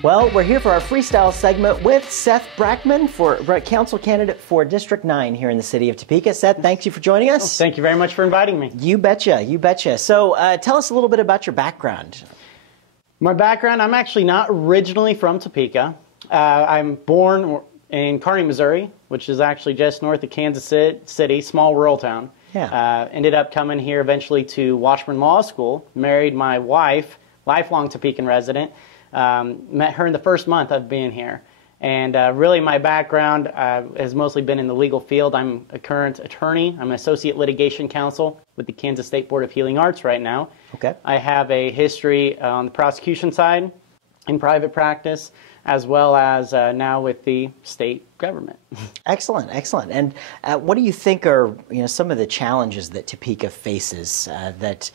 Well, we're here for our freestyle segment with Seth Brackman, council candidate for District 9 here in the city of Topeka. Seth, thank you for joining us. Thank you very much for inviting me. You betcha, you betcha. So tell us a little bit about your background. My background, I'm actually not originally from Topeka. I'm born in Kearney, Missouri, which is actually just north of Kansas City, small rural town. Yeah. Ended up coming here eventually to Washburn Law School, married my wife, lifelong Topekan resident. Met her in the first month of being here. And really my background has mostly been in the legal field. I'm a current attorney. I'm an associate litigation counsel with the Kansas State Board of Healing Arts right now. Okay. I have a history on the prosecution side in private practice, as well as now with the state government. Excellent, excellent. And what do you think are some of the challenges that Topeka faces that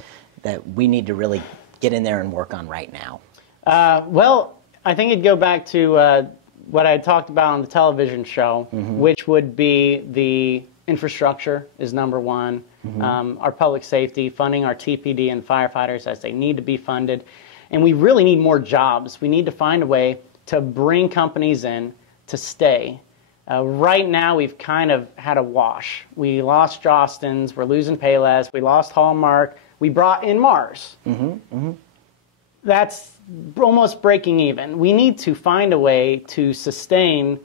we need to really get in there and work on right now? Well, I think it'd go back to what I talked about on the television show, which would be the infrastructure is number one, our public safety, funding our TPD and firefighters as they need to be funded. And we really need more jobs. We need to find a way to bring companies in to stay. Right now, we've kind of had a wash. We lost Jostens, we're losing Payless, we lost Hallmark, we brought in Mars. That's almost breaking even. We need to find a way to sustain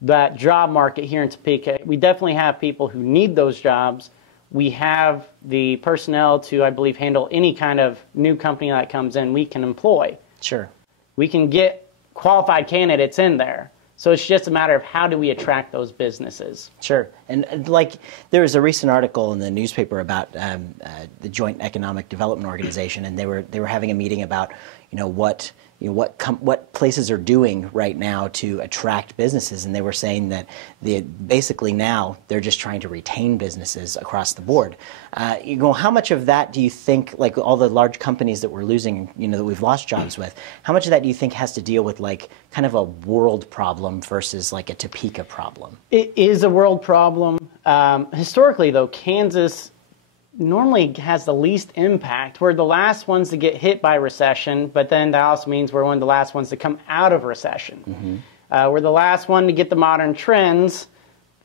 that job market here in Topeka. We definitely have people who need those jobs. We have the personnel to, I believe, handle any kind of new company that comes in we can employ. Sure. We can get qualified candidates in there. So it's just a matter of how do we attract those businesses. Sure. And like there was a recent article in the newspaper about the Joint Economic Development Organization, and they were having a meeting about what places are doing right now to attract businesses, and they were saying that basically now they're just trying to retain businesses across the board. How much of that do you think, like all the large companies that we're losing, that we've lost jobs with, how much of that do you think has to deal with like kind of a world problem versus like a Topeka problem? It is a world problem. Historically, though, Kansas normally has the least impact. We're the last ones to get hit by recession, but then that also means we're one of the last ones to come out of recession. We're the last one to get the modern trends,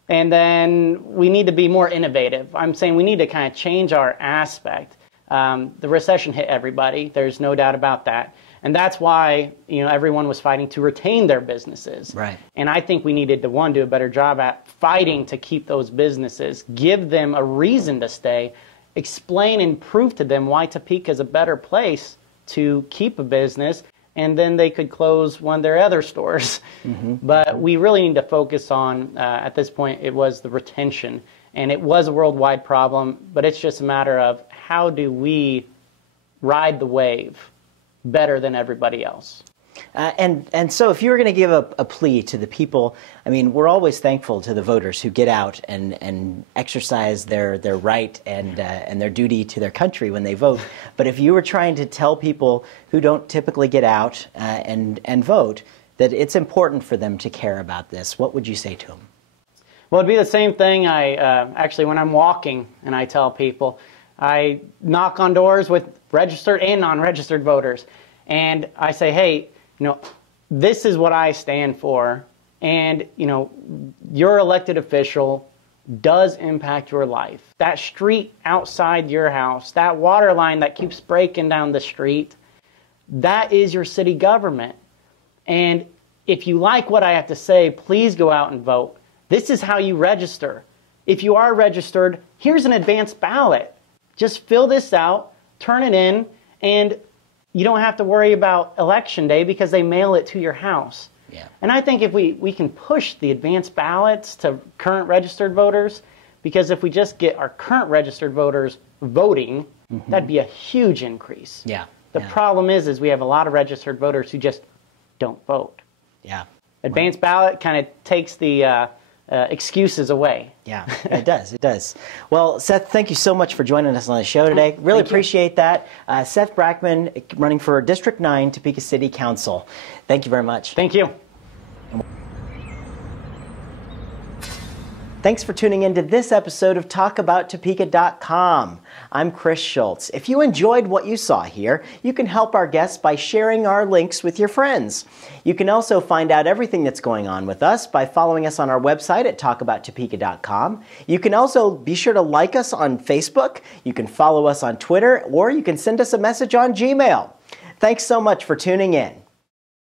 and then we need to be more innovative. I'm saying we need to kind of change our aspect. The recession hit everybody. There's no doubt about that. And that's why everyone was fighting to retain their businesses. Right. And I think we needed to, one, do a better job at fighting to keep those businesses, give them a reason to stay, explain and prove to them why Topeka is a better place to keep a business, and then they could close one of their other stores. But we really need to focus on, at this point, it was the retention. And it was a worldwide problem, but it's just a matter of how do we ride the wave better than everybody else. And so if you were going to give a plea to the people, I mean, we're always thankful to the voters who get out and exercise their right and their duty to their country when they vote. But if you were trying to tell people who don't typically get out and vote that it's important for them to care about this, what would you say to them? Well, it'd be the same thing actually when I'm walking and I tell people. I knock on doors with registered and non-registered voters, and I say, hey, this is what I stand for, and your elected official does impact your life. That street outside your house, that water line that keeps breaking down the street, that is your city government. And if you like what I have to say, please go out and vote. This is how you register. If you are registered, here's an advanced ballot. Just fill this out, turn it in, and you don't have to worry about election day because they mail it to your house. Yeah. And I think if we can push the advanced ballots to current registered voters, because if we just get our current registered voters voting, that'd be a huge increase. Yeah. The problem is we have a lot of registered voters who just don't vote. Yeah. Advanced ballot kind of takes the excuses away. Yeah, it does. It does. Well, Seth, thank you so much for joining us on the show today. Really appreciate that. Seth Brackman, running for District 9, Topeka City Council. Thank you very much. Thank you. Thanks for tuning in to this episode of TalkAboutTopeka.com. I'm Chris Schultz. If you enjoyed what you saw here, you can help our guests by sharing our links with your friends. You can also find out everything that's going on with us by following us on our website at TalkAboutTopeka.com. You can also be sure to like us on Facebook, you can follow us on Twitter, or you can send us a message on Gmail. Thanks so much for tuning in.